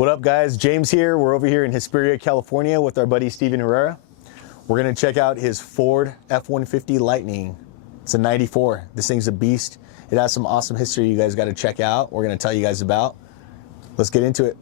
What up, guys? James here. We're over here in Hesperia, California with our buddy Steven Herrera. We're going to check out his Ford F-150 Lightning. It's a 94. This thing's a beast. It has some awesome history you guys got to check out. We're going to tell you guys about. Let's get into it.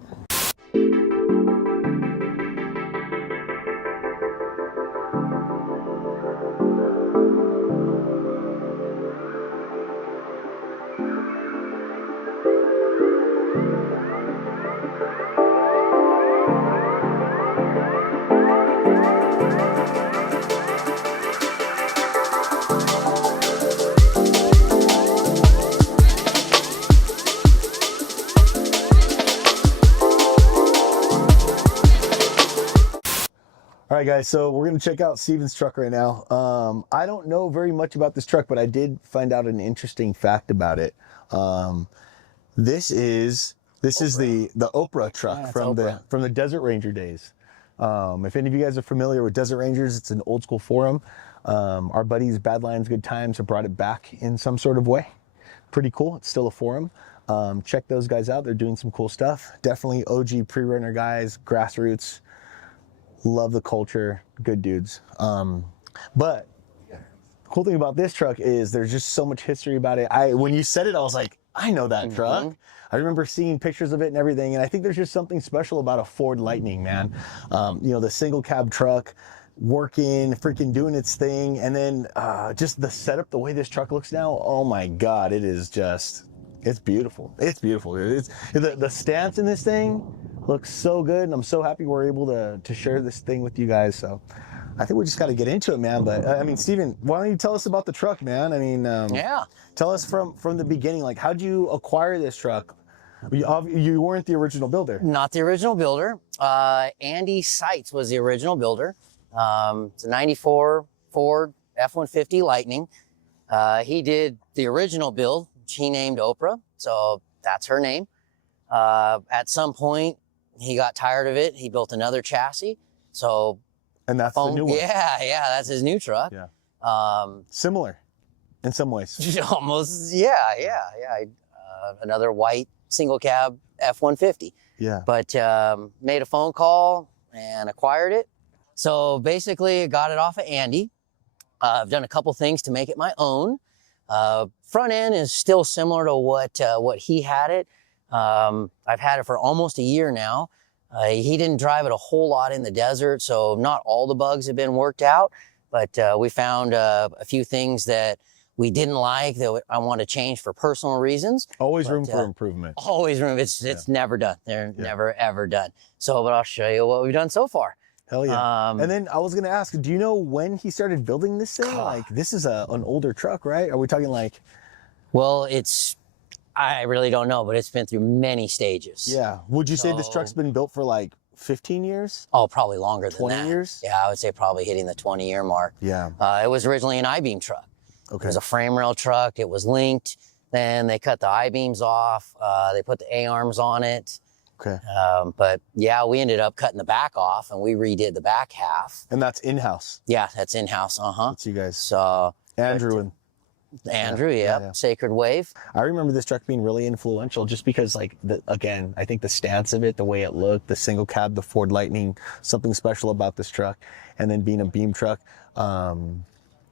All right, guys, so we're going to check out Steven's truck right now. I don't know very much about this truck, but I did find out an interesting fact about it. This is the Oprah truck from the Desert Ranger days. If any of you guys are familiar with Desert Rangers, it's an old school forum. Our buddies Bad Lions Good Times have brought it back in some sort of way. Pretty cool. It's still a forum. Check those guys out. They're doing some cool stuff. Definitely OG pre-runner guys, grassroots. Love the culture, good dudes. But the cool thing about this truck is there's just so much history about it. When you said it, I was like, I know that truck. I remember seeing pictures of it and everything, and I think there's just something special about a Ford Lightning, man. You know, the single cab truck, working, freaking doing its thing, and then just the setup, the way this truck looks now, oh my God, it is just, it's beautiful. It's beautiful. The stance in this thing looks so good, and I'm so happy we're able to share this thing with you guys. So I think we just got to get into it, man. But I mean, Steven, why don't you tell us about the truck, man? I mean, yeah. Tell us from the beginning, like, how'd you acquire this truck? You weren't the original builder. Not the original builder. Andy Seitz was the original builder. It's a 94 Ford F-150 Lightning. He did the original build, which he named Oprah, so that's her name. At some point, he got tired of it. He built another chassis. So, and that's the new one. Yeah, that's his new truck. Yeah. Similar in some ways. Almost, yeah. Another white single cab F-150. Yeah. But made a phone call and acquired it. So basically, got it off of Andy. I've done a couple things to make it my own. Front end is still similar to what he had it. I've had it for almost a year now. He didn't drive it a whole lot in the desert, so not all the bugs have been worked out, but we found a few things that we didn't like that I want to change for personal reasons. Always room for improvement. Always room. It's never done. They're never, ever done. So, but I'll show you what we've done so far. Hell yeah. And then I was going to ask, do you know when he started building this thing? Like, this is an older truck, right? Are we talking like... Well, I really don't know, but it's been through many stages. Yeah. Would you say this truck's been built for like 15 years? Oh, probably longer than that. 20 years? Yeah, I would say probably hitting the 20-year mark. Yeah. It was originally an I-beam truck. Okay. It was a frame rail truck. It was linked. Then they cut the I-beams off. They put the A-arms on it. Okay. But yeah, we ended up cutting the back off, and we redid the back half. And that's in-house? Yeah, that's in-house. That's you guys. So Andrew, yeah. Sacred Wave. I remember this truck being really influential just because, like, again, I think the stance of it, the way it looked, the single cab, the Ford Lightning, something special about this truck. And then being a beam truck.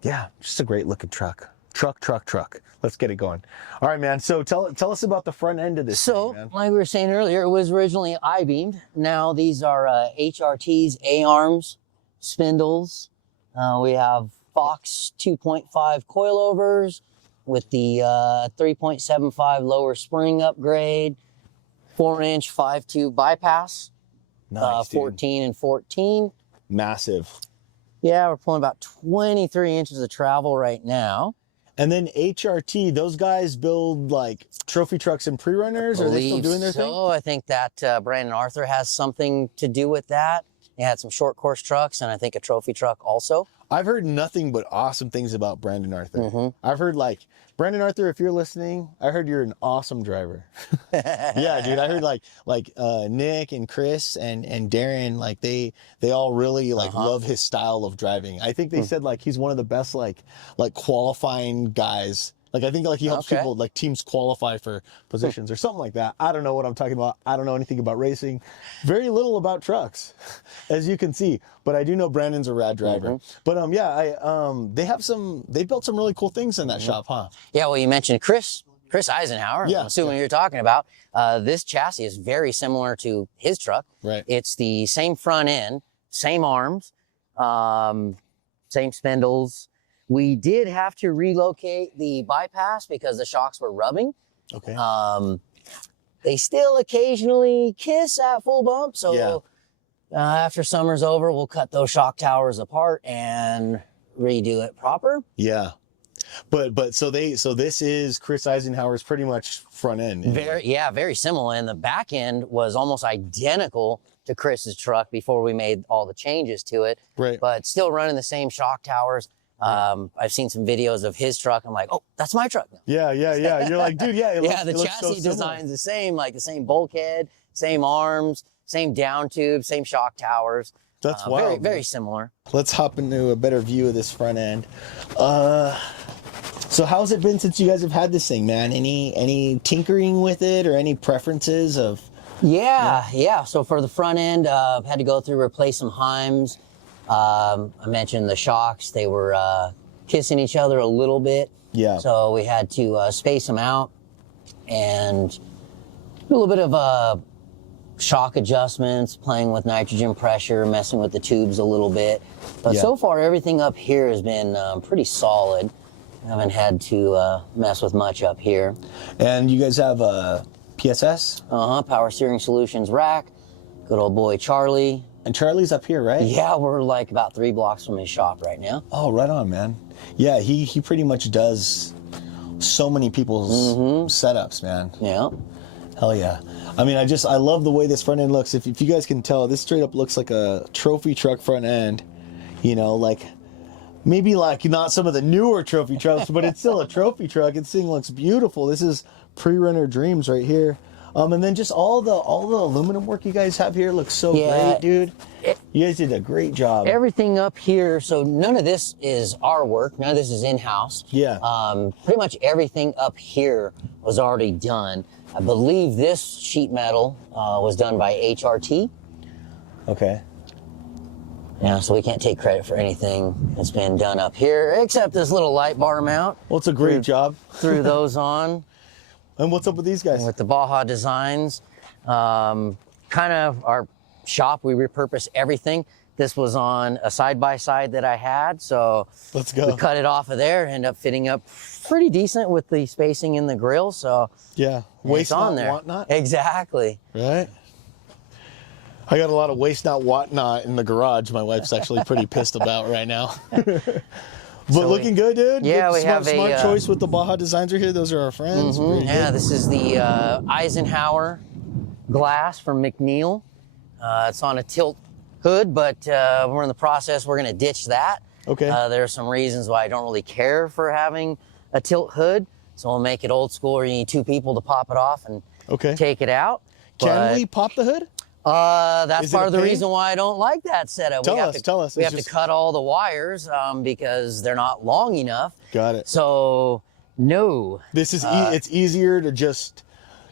Yeah, just a great looking truck. Truck. Let's get it going. All right, man. So tell us about the front end of this thing, man. Like we were saying earlier, it was originally I-beamed. Now these are HRTs, A-arms, spindles. We have Fox 2.5 coilovers with the 3.75 lower spring upgrade, 4-inch 5.2 bypass, Nice, 14 and 14. Massive. Yeah, we're pulling about 23 inches of travel right now. And then HRT, those guys build like trophy trucks and pre-runners? Are they still doing their thing? I think that Brandon Arthur has something to do with that. He had some short course trucks and I think a trophy truck also. I've heard nothing but awesome things about Brandon Arthur. I've heard, like, Brandon Arthur, if you're listening, I heard you're an awesome driver. Yeah, dude, I heard like Nick and Chris and Darren, like they all really love his style of driving. I think they said like he's one of the best like qualifying guys Like I think like he helps Okay. people, like teams qualify for positions or something like that. I don't know what I'm talking about. I don't know anything about racing. Very little about trucks, as you can see. But I do know Brandon's a rad driver. But they built some really cool things in that shop, huh? Yeah, well, you mentioned Chris Eisenhower. Yeah, I'm assuming you're talking about. This chassis is very similar to his truck. Right. It's the same front end, same arms, same spindles. We did have to relocate the bypass because the shocks were rubbing. Okay. They still occasionally kiss at full bump. So after summer's over, we'll cut those shock towers apart and redo it proper. Yeah. But so this is Chris Eisenhower's pretty much front end. Very similar. And the back end was almost identical to Chris's truck before we made all the changes to it. Right. But still running the same shock towers. I've seen some videos of his truck. I'm like, oh, that's my truck now. Yeah. You're like, dude, yeah. The chassis design's the same, like the same bulkhead, same arms, same down tube, same shock towers. That's wild. Very similar. Let's hop into a better view of this front end. So how's it been since you guys have had this thing, man? Any tinkering with it or any preferences of? Yeah. So for the front end, had to go through, replace some Heims. I mentioned the shocks. They were kissing each other a little bit. Yeah. So we had to space them out and do a little bit of shock adjustments, playing with nitrogen pressure, messing with the tubes a little bit. But so far, everything up here has been pretty solid. I haven't had to mess with much up here. And you guys have a PSS? Power Steering Solutions rack. Good old boy Charlie. And Charlie's up here, right? Yeah, we're like about 3 blocks from his shop right now. Oh, right on, man. Yeah, he pretty much does so many people's setups, man. Yeah. Hell yeah. I mean, I love the way this front end looks. If you guys can tell, this straight up looks like a trophy truck front end. You know, like maybe like not some of the newer trophy trucks, but it's still a trophy truck. This thing looks beautiful. This is pre-runner dreams right here. And then just all the aluminum work you guys have here looks so great, dude. You guys did a great job. Everything up here, so none of this is our work. None of this is in-house. Yeah. Pretty much everything up here was already done. I believe this sheet metal was done by HRT. Okay. Yeah, so we can't take credit for anything that's been done up here, except this little light bar mount. Well, it's a great job. Threw those on. And what's up with these guys? With the Baja Designs. Kind of our shop, we repurpose everything. This was on a side-by-side that I had, so let's go. We cut it off of there, end up fitting up pretty decent with the spacing in the grill, so yeah, waste on not, there. want not. Exactly. Right. I got a lot of waste not, want not in the garage. My wife's actually pretty pissed about right now. But so looking good, dude. Yeah, good, we have smart choice with the Baja Designs right here. Those are our friends. Yeah, this is the Eisenhower glass from McNeil. It's on a tilt hood, but we're in the process. We're going to ditch that. Okay. There are some reasons why I don't really care for having a tilt hood. So we'll make it old school where you need 2 people to pop it off and take it out. Can we pop the hood? That's part of the reason why I don't like that setup. Tell us. We have to cut all the wires because they're not long enough. Got it. So, no. This is, it's easier to just,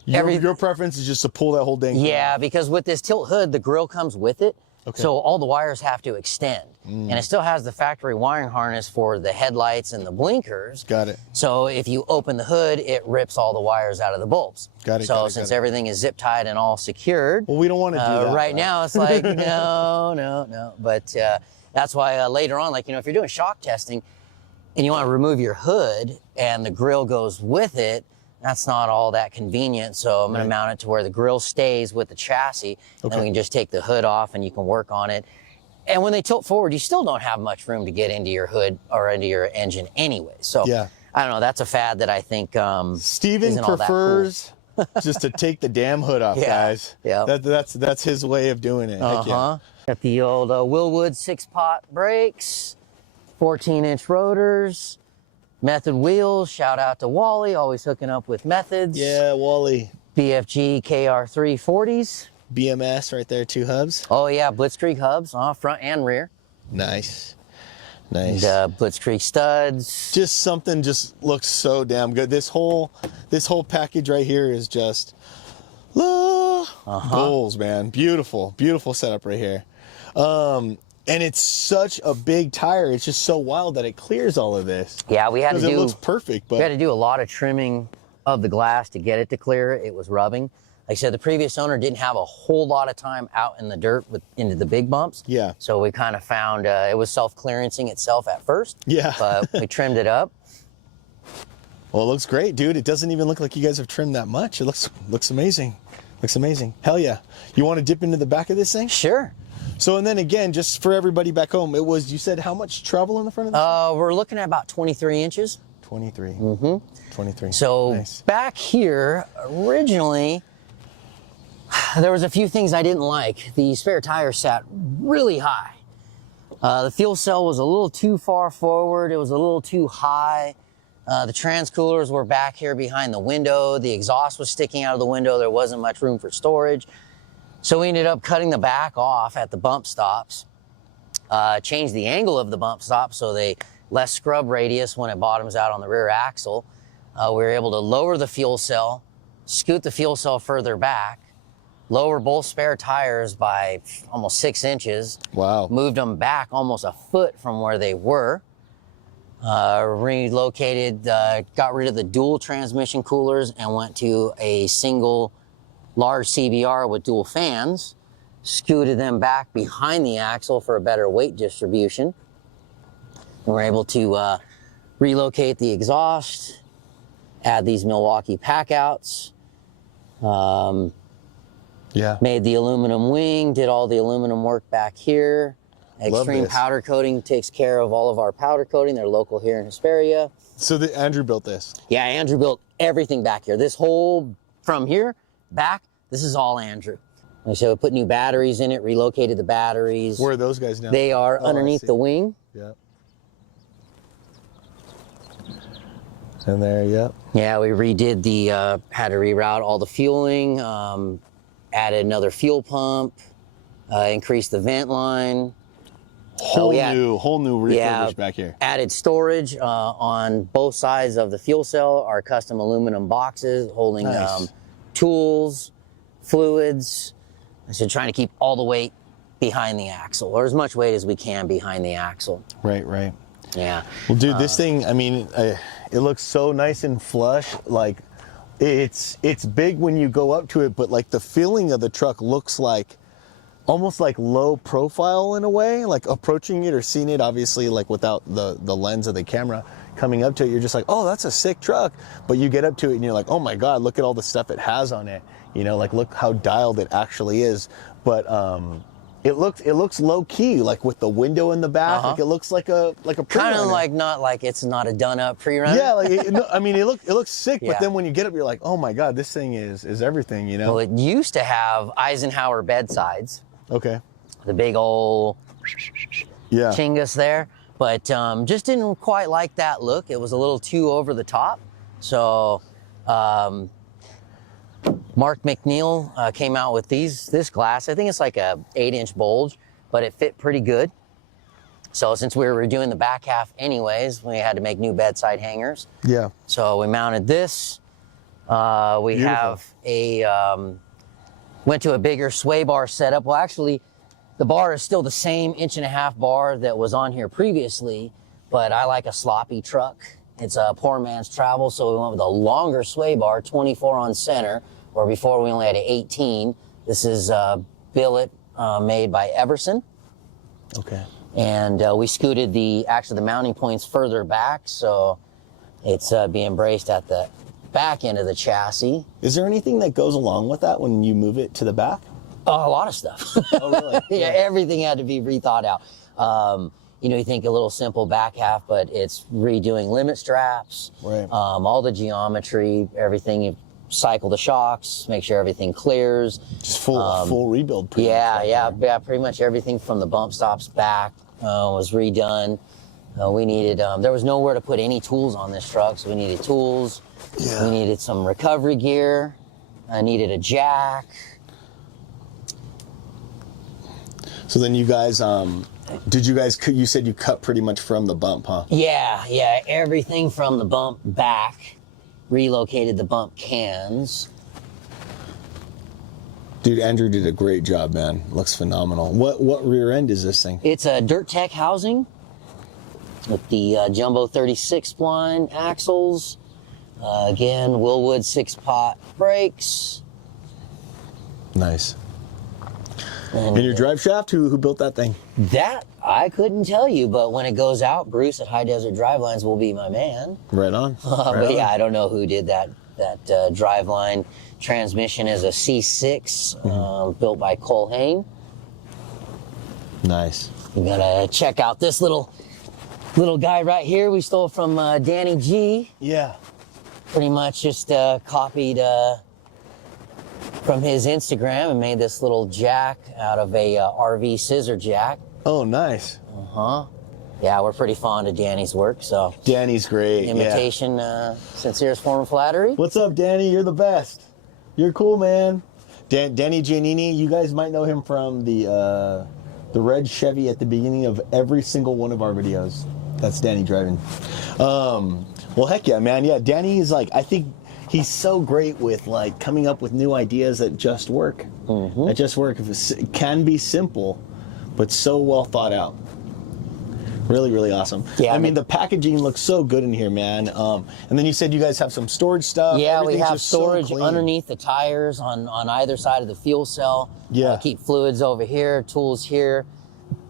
your preference is just to pull that whole thing. Yeah, because with this tilt hood, the grill comes with it. Okay. So all the wires have to extend. And it still has the factory wiring harness for the headlights and the blinkers. Got it. So if you open the hood, it rips all the wires out of the bulbs. Got it. So since everything is zip tied and all secured. Well, we don't want to do that. Right now, it's like, no. But that's why later on, like, if you're doing shock testing and you want to remove your hood and the grill goes with it, that's not all that convenient. So I'm going to mount it to where the grill stays with the chassis. And then we can just take the hood off and you can work on it. And when they tilt forward, you still don't have much room to get into your hood or into your engine anyway. So I don't know. That's a fad that I think Steven prefers just to take the damn hood off, guys. Yeah. That's his way of doing it. Got the old Willwood 6-pot brakes, 14-inch rotors. Method wheels, shout out to Wally, always hooking up with methods. Yeah, Wally. BFG KR340s. BMS right there, 2 hubs. Oh yeah, Blitzkrieg hubs, front and rear. Nice. Nice. And, Blitzkrieg studs. Just something just looks so damn good. This whole package right here is just goals, man. Beautiful, beautiful setup right here. And it's such a big tire. It's just so wild that it clears all of this. Yeah, we had to do. It looks perfect, but we had to do a lot of trimming of the glass to get it to clear. It was rubbing. Like I said, the previous owner didn't have a whole lot of time out in the dirt into the big bumps. Yeah. So we kind of found it was self-clearancing itself at first. Yeah. But we trimmed it up. Well, it looks great, dude. It doesn't even look like you guys have trimmed that much. It looks amazing. Looks amazing. Hell yeah. You want to dip into the back of this thing? Sure. So, and then again, just for everybody back home, it was, you said how much travel in the front of this? We're looking at about 23 inches. 23. 23. So nice. Back here, originally, there was a few things I didn't like. The spare tire sat really high. The fuel cell was a little too far forward. It was a little too high. The transcoolers were back here behind the window. The exhaust was sticking out of the window. There wasn't much room for storage. So we ended up cutting the back off at the bump stops, changed the angle of the bump stop so they less scrub radius when it bottoms out on the rear axle. We were able to lower the fuel cell, scoot the fuel cell further back, lower both spare tires by almost 6 inches. Wow. Moved them back almost a foot from where they were. Relocated, got rid of the dual transmission coolers and went to a single large CBR with dual fans, scooted them back behind the axle for a better weight distribution. And we're able to relocate the exhaust, add these Milwaukee packouts, made the aluminum wing, did all the aluminum work back here. Extreme Powder Coating takes care of all of our powder coating. They're local here in Hesperia. So Andrew built this? Yeah, Andrew built everything back here. This whole, from here back, this is all Andrew. And so we put new batteries in it, relocated the batteries. Where are those guys now? They are underneath the wing. Yeah. And there, yep. Yeah, we redid the, had to reroute all the fueling, added another fuel pump, increased the vent line. Whole new refurbished back here. Added storage on both sides of the fuel cell, our custom aluminum boxes holding tools, fluids. So trying to keep all the weight behind the axle, or as much weight as we can behind the axle. Right, right. Yeah. Well, dude, this thing, I mean, it looks so nice and flush. Like, it's big when you go up to it, but like the feeling of the truck looks like almost like low profile in a way, like approaching it or seeing it, obviously, like without the lens of the camera coming up to it, you're just like, oh, that's a sick truck. But you get up to it and you're like, oh my God, look at all the stuff it has on it. You know, like look how dialed it actually is. But it looks low key, like with the window in the back. Like it looks like a kind of like not like it's not a done up pre-runner. Yeah, like I mean, it looks sick, but then when you get up, you're like, oh my God, this thing is everything, you know? Well, it used to have Eisenhower bedsides. Okay. The big old chingus there, but just didn't quite like that look. It was a little too over the top. So Mark McNeil came out with this glass. I think it's like a 8-inch bulge, but it fit pretty good. So since we were redoing the back half anyways, we had to make new bedside hangers. Yeah. So we mounted this. We have a went to a bigger sway bar setup. Well, actually, the bar is still the same 1.5-inch bar that was on here previously, but I like a sloppy truck. It's a poor man's travel, so we went with a longer sway bar, 24 on center, where before we only had an 18. This is billet made by Everson. Okay. And we scooted the mounting points further back, so it's being braced at the back end of the chassis. Is there anything that goes along with that when you move it to the back? A lot of stuff. Oh, really? Yeah, everything had to be rethought out. You know, you think a little simple back half, but it's redoing limit straps, right? All the geometry, everything. You cycle the shocks, make sure everything clears. Just full rebuild. Pretty much pretty much everything from the bump stops back was redone. We needed, there was nowhere to put any tools on this truck, so we needed tools. Yeah. We needed some recovery gear. I needed a jack. So then you guys, Did you guys, you said you cut pretty much from the bump, huh? Yeah, everything from the bump back, relocated the bump cans. Dude, Andrew did a great job, man. Looks phenomenal. What rear end is this thing? It's a Dirt Tech housing with the Jumbo 36 spline axles. Again, Willwood 6-pot brakes. Nice. And your drive shaft, who built that thing? That I couldn't tell you, but when it goes out, Bruce at High Desert Drivelines will be my man. Right on. But yeah, I don't know who did that driveline. Transmission is a C6 built by Cole Hain. Nice. We gotta check out this little guy right here. We stole from Danny G. Yeah. Pretty much just copied from his Instagram and made this little jack out of a RV scissor jack. Oh, nice. Yeah, we're pretty fond of Danny's work, so. Danny's great. Imitation, sincerest form of flattery. What's up, Danny? You're the best. You're cool, man. Danny Giannini, you guys might know him from the red Chevy at the beginning of every single one of our videos. That's Danny driving. Well, heck yeah, man. Yeah, Danny is like, I think he's so great with like coming up with new ideas that just work. That just work. It can be simple, but so well thought out. Really, really awesome. Yeah, I mean, the packaging looks so good in here, man. And then you said you guys have some storage stuff. Yeah, we have storage underneath the tires on either side of the fuel cell. Yeah. Keep fluids over here, tools here.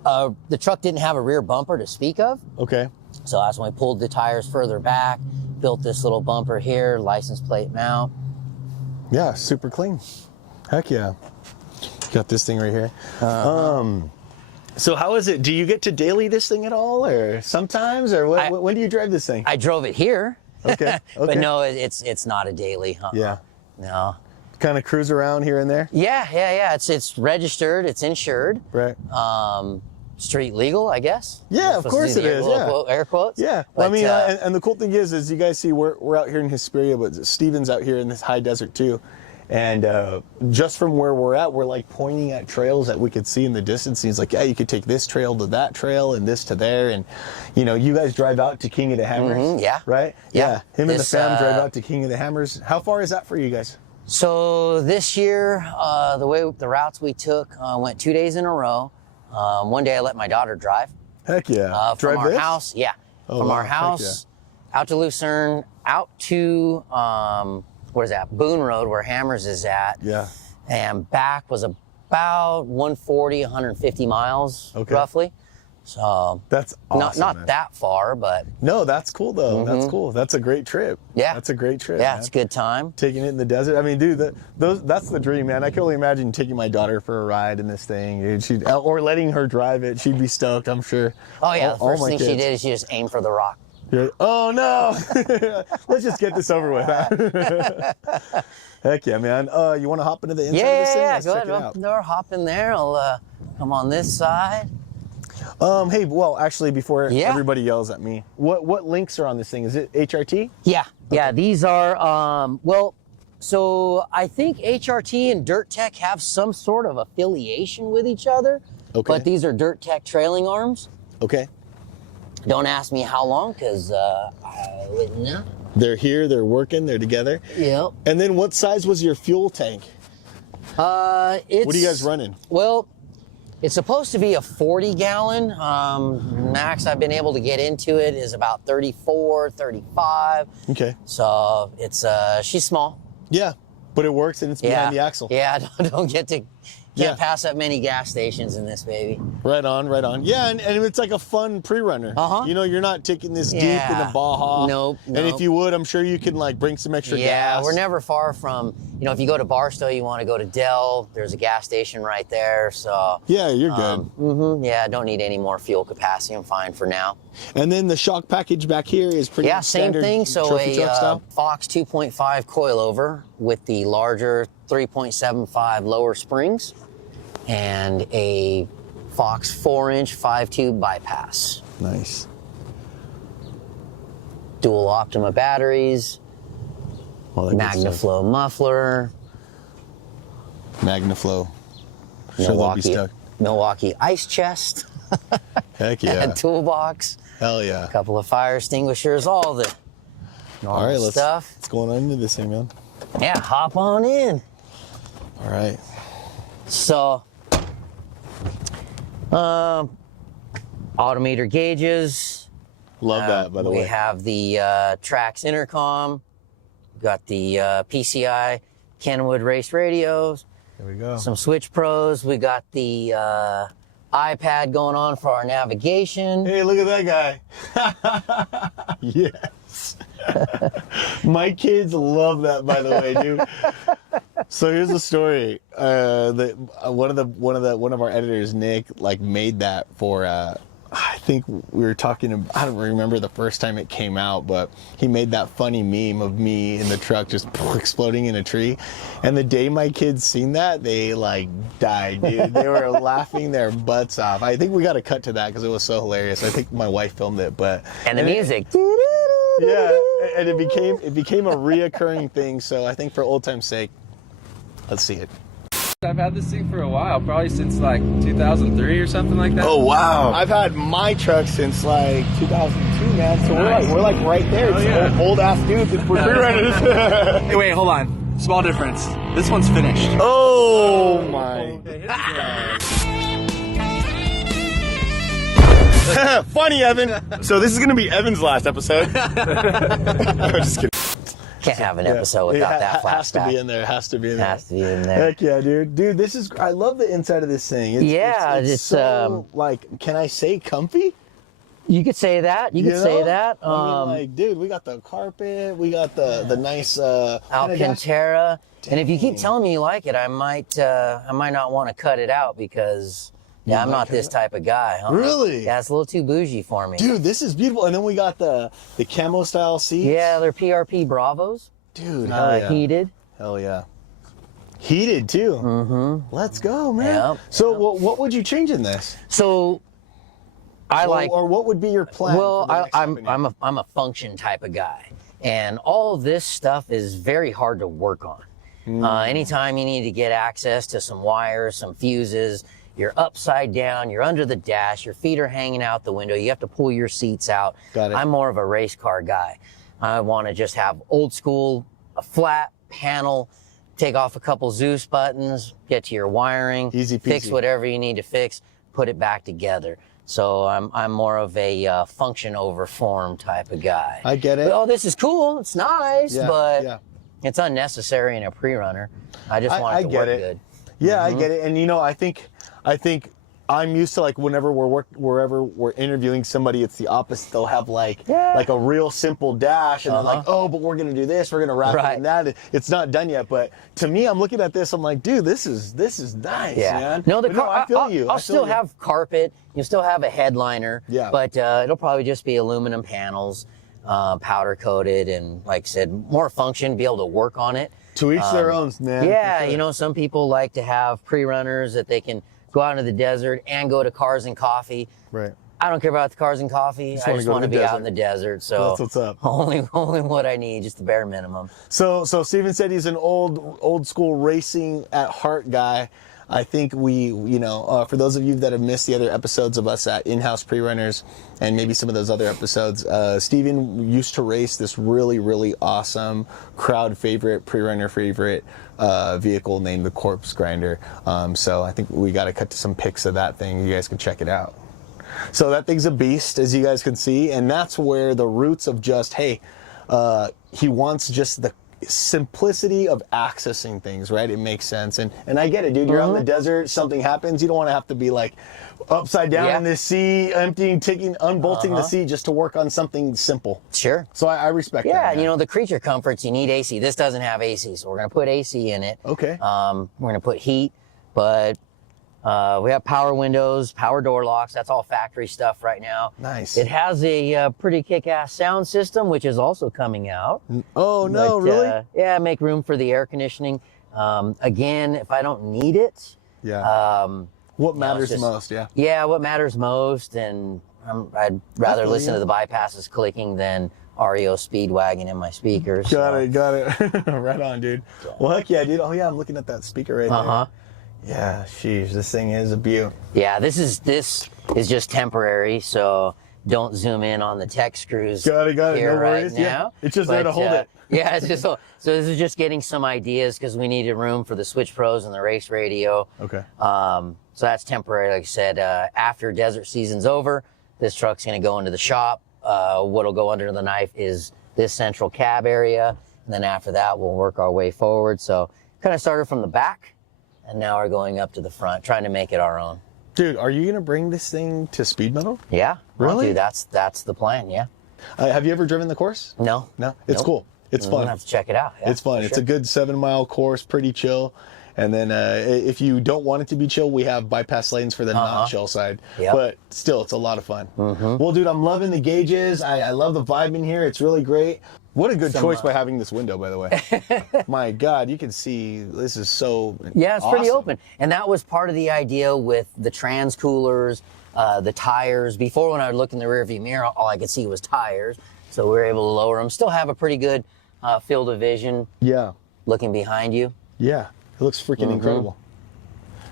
The truck didn't have a rear bumper to speak of. Okay. So that's when we pulled the tires further back, built this little bumper here, license plate mount. Yeah, super clean. Heck yeah. Got this thing right here. So how is it? Do you get to daily this thing at all, or sometimes, or when do you drive this thing? I drove it here. Okay. But no, it's not a daily. Yeah. No. Kind of cruise around here and there. Yeah. It's registered. It's insured. Right. Street legal, I guess. Yeah, of course it is. Yeah. Air quotes. Yeah. Well, I mean, and the cool thing is you guys see we're out here in Hesperia, but Steven's out here in this high desert too. And just from where we're at, we're like pointing at trails that we could see in the distance. And he's like, yeah, you could take this trail to that trail and this to there. And, you know, you guys drive out to King of the Hammers. Yeah. Right? Yeah. Him and the fam drive out to King of the Hammers. How far is that for you guys? So this year, the routes we took went 2 days in a row. One day I let my daughter drive. Heck yeah. From our house. Yeah. From our house out to Lucerne, out to... what is that? Boone Road, where Hammers is at. Yeah. And back was about 140, 150 miles, roughly. So that's awesome. Not that far, but no, that's cool though. That's cool. That's a great trip. Yeah, that's a great trip. Yeah, man. It's a good time. Taking it in the desert. I mean, dude, that's the dream, man. I can only imagine taking my daughter for a ride in this thing, dude. Or letting her drive it. She'd be stoked, I'm sure. Oh yeah, the first thing she did is she just aimed for the rock. Oh no! Let's just get this over with. Huh? Heck yeah, man. You want to hop into the inside of this thing? Yeah, go ahead. Open the door, hop in there. I'll come on this side. Hey, well, actually, before everybody yells at me, what links are on this thing? Is it HRT? Yeah, yeah. These are so I think HRT and Dirt Tech have some sort of affiliation with each other. Okay. But these are Dirt Tech trailing arms. Okay. Don't ask me how long, because I wouldn't know. They're here, they're working, they're together. Yep. And then what size was your fuel tank? What are you guys running? Well, it's supposed to be a 40-gallon. Max I've been able to get into it is about 34, 35. Okay. So it's, she's small. Yeah, but it works and it's behind the axle. Yeah, don't get to... Can't pass up many gas stations in this baby. Right on, right on. Yeah, and it's like a fun pre-runner. You know, you're not taking this deep in the Baja. Nope. And if you would, I'm sure you can like bring some extra gas. Yeah, we're never far from, you know, if you go to Barstow, you want to go to Dell, there's a gas station right there, so. Yeah, you're good. Yeah, don't need any more fuel capacity, I'm fine for now. And then the shock package back here is pretty standard. Same thing, so a Fox 2.5 coilover with the larger 3.75 lower springs. And a Fox 4-inch 5-tube bypass. Nice. Dual Optima batteries. MagnaFlow muffler. MagnaFlow. Milwaukee ice chest. Heck yeah. And toolbox, Hell yeah. a couple of fire extinguishers, all the normal All right, stuff. let's go on into this thing, man. Yeah, hop on in. All right. So, autometer gauges. Love that, by the way. We have the Trax intercom. We've got the PCI Kenwood race radios. There we go. Some Switch Pros. We got the iPad going on for our navigation. Hey, look at that guy. Yes. My kids love that, by the way, dude. So here's the story. One of our editors, Nick, like made that for. I think we were talking. I don't remember the first time it came out, but he made that funny meme of me in the truck just exploding in a tree. And the day my kids seen that, they like died, dude. They were laughing their butts off. I think we got to cut to that because it was so hilarious. I think my wife filmed it, but and the music. Yeah, and it became a reoccurring thing. So I think for old time's sake, let's see it. I've had this thing for a while, probably since like 2003 or something like that. Oh wow! I've had my truck since like 2002, man. So we're like right there. Oh, it's yeah. old ass dudes. We're pre-runners. Hey, wait, hold on. Small difference. This one's finished. Oh my! Funny, Evan. So this is gonna be Evan's last episode. I'm just kidding. Can't have an episode without that flashback. Has to be in there. Has to be in there. Has to be in there. Heck yeah, dude. Dude, this is. I love the inside of this thing. It's so like. Can I say comfy? You could say that. You could say that. I mean, like, dude, we got the carpet. We got the nice Terra. And if you keep telling me you like it, I might not want to cut it out because. Yeah, I'm not this type of guy, huh? Really? Yeah, it's a little too bougie for me. Dude, this is beautiful. And then we got the camo style seats. Yeah, they're PRP Bravos. Dude, hell yeah. Heated. Hell yeah. Heated too. Mm-hmm. Let's go, man. Yep. So what would you change in this? So or what would be your plan? Well, for the next company? I'm a function type of guy. And all this stuff is very hard to work on. Anytime you need to get access to some wires, some fuses, you're upside down, you're under the dash, your feet are hanging out the window, you have to pull your seats out. Got it. I'm more of a race car guy. I want to just have old school, a flat panel, take off a couple Zeus buttons, get to your wiring, Easy peasy. fix whatever you need to fix, put it back together. So I'm more of a function over form type of guy. I get it. But, oh, this is cool, it's nice, Yeah, but yeah. it's unnecessary in a pre-runner. I just want it to work good. Yeah, I get it. And you know, I think I'm used to like whenever wherever we're interviewing somebody, it's the opposite. They'll have like a real simple dash, and they're like, oh, but we're gonna do this, we're gonna wrap it in that. It's not done yet. But to me, I'm looking at this, I'm like, dude, this is nice, man. No, I feel you. I'll still have carpet. You'll still have a headliner. Yeah. But it'll probably just be aluminum panels, powder coated, and like I said, more function, be able to work on it. To each their own, man. Yeah, sure. you know, some people like to have pre-runners that they can go out into the desert and go to Cars and Coffee. Right. I don't care about the Cars and Coffee. I just want to be out in the desert. So that's what's up. Only what I need, just the bare minimum. So Steven said he's an old school racing at heart guy. I think for those of you that have missed the other episodes of us at InHouse Prerunners and maybe some of those other episodes, Steven used to race this really, really awesome crowd favorite, pre-runner favorite vehicle named the Corpse Grinder. So I think we got to cut to some pics of that thing. You guys can check it out. So that thing's a beast, as you guys can see, and that's where the roots of just, hey, he wants just the simplicity of accessing things, right? It makes sense. And I get it, dude. You're out in the desert, something happens, you don't want to have to be like upside down in this seat, unbolting the seat just to work on something simple. Sure. So I respect that. Yeah, man. you know, the creature comforts, you need AC. This doesn't have AC, so we're going to put AC in it. Okay. We're going to put heat, but we have power windows, power door locks. That's all factory stuff right now. Nice. It has a pretty kick-ass sound system, which is also coming out. Oh, no, really? Yeah, make room for the air conditioning. Again, if I don't need it. Yeah. What matters most, yeah. Yeah, what matters most, and I'd rather listen to the bypasses clicking than REO Speedwagon in my speakers. Got it. Right on, dude. Well, heck yeah, dude. Oh, yeah, I'm looking at that speaker right there. Yeah, sheesh, this thing is a beaut. Yeah, this is just temporary, so don't zoom in on the tech screws. Got it. Here No right worries. now. Yeah. It's just there to hold it. Yeah, it's just so this is just getting some ideas because we needed room for the Switch Pros and the race radio. Okay. So that's temporary, like I said. After desert season's over, this truck's going to go into the shop. What'll go under the knife is this central cab area, and then after that, we'll work our way forward. So kind of started from the back, and now we're going up to the front, trying to make it our own. Dude, are you gonna bring this thing to speed metal? Yeah, Really? Dude, that's the plan. Yeah. Have you ever driven the course? No. No, it's Nope. cool. It's We'll fun. have to check it out. Yeah, It's fun. for It's sure. a good 7-mile course, pretty chill. And then if you don't want it to be chill, we have bypass lanes for the not chill side. Yep. But still, it's a lot of fun. Well, dude, I'm loving the gauges. I love the vibe in here. It's really great. What a good choice by having this window, by the way. My God, you can see this is so Yeah, it's pretty awesome. open. And that was part of the idea with the trans coolers, the tires. Before, when I would look in the rearview mirror, all I could see was tires. So we were able to lower them. Still have a pretty good field of vision Yeah. looking behind you. Yeah. It looks freaking incredible.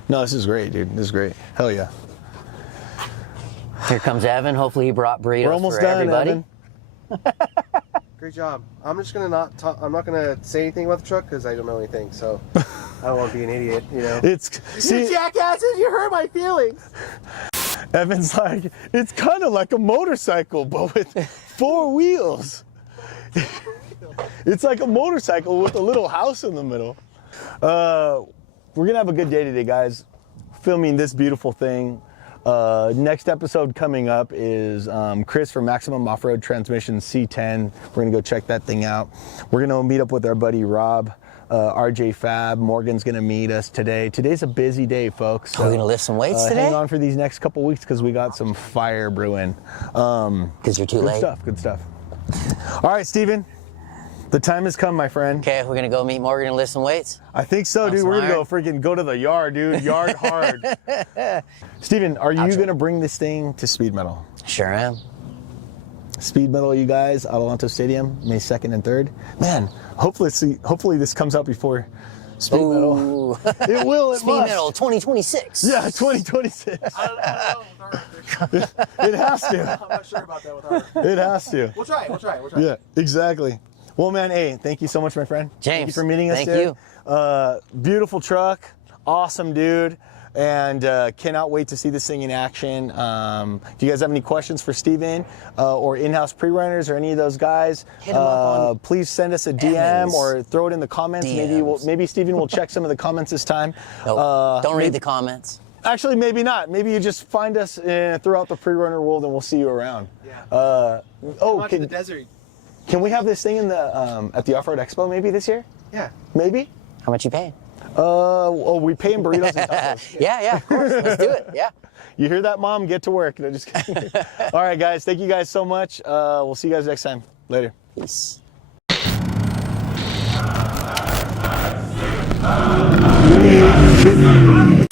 No, this is great, dude. This is great. Hell yeah. Here comes Evan. Hopefully he brought burritos We're almost for done, everybody. Evan. Great job. I'm just gonna not talk. I'm not gonna say anything about the truck because I don't know anything. So I don't want to be an idiot, you know. It's see, jackasses! You hurt my feelings. Evan's like, it's kind of like a motorcycle, but with 4 wheels. It's like a motorcycle with a little house in the middle. We're gonna have a good day today, guys. Filming this beautiful thing. Next episode coming up is Chris from Maximum Off-Road Transmission C10. We're gonna go check that thing out. We're gonna meet up with our buddy Rob, RJ Fab. Morgan's gonna meet us today. Today's a busy day, folks. Are we gonna lift some weights today? Hang on for these next couple weeks because we got some fire brewing. Because you're too Good late. stuff, good stuff. All right, Steven, the time has come, my friend. Okay, we're gonna go meet Morgan and lift some weights. I think so, dude. some We're gonna iron. go to the yard, dude. Yard hard. Steven, are you gonna bring this thing to Speed Metal? Sure am. Speed Metal, you guys, Adelanto Stadium, May 2nd and 3rd. Man, hopefully this comes out before Speed Metal. Ooh. It will, it Speed must. Metal 2026. Yeah, 2026. I don't know with our It has to. I'm not sure about that with our. It has to. We'll try. We'll try. We'll try. Yeah, exactly. Well, man, hey, thank you so much, my friend. Thank you James, for meeting us, thank dude. you. Beautiful truck, awesome dude, and cannot wait to see this thing in action. If you guys have any questions for Steven or InHouse Prerunners or any of those guys, Hit 'em up on please send us a DM Evans. or throw it in the comments. DMs. Maybe Steven will check some of the comments this time. Nope. Don't read maybe- the comments. Actually, maybe not. Maybe you just find us throughout the pre-runner world, and we'll see you around. Yeah. Come out to the Can, desert. can we have this thing in the at the Off-Road Expo maybe this year? Yeah. Maybe. How much you paying? We pay in burritos and tacos. Yeah, of course. Let's do it. Yeah. You hear that, Mom? Get to work. No, just kidding. All right, guys. Thank you guys so much. We'll see you guys next time. Later. Peace. Thank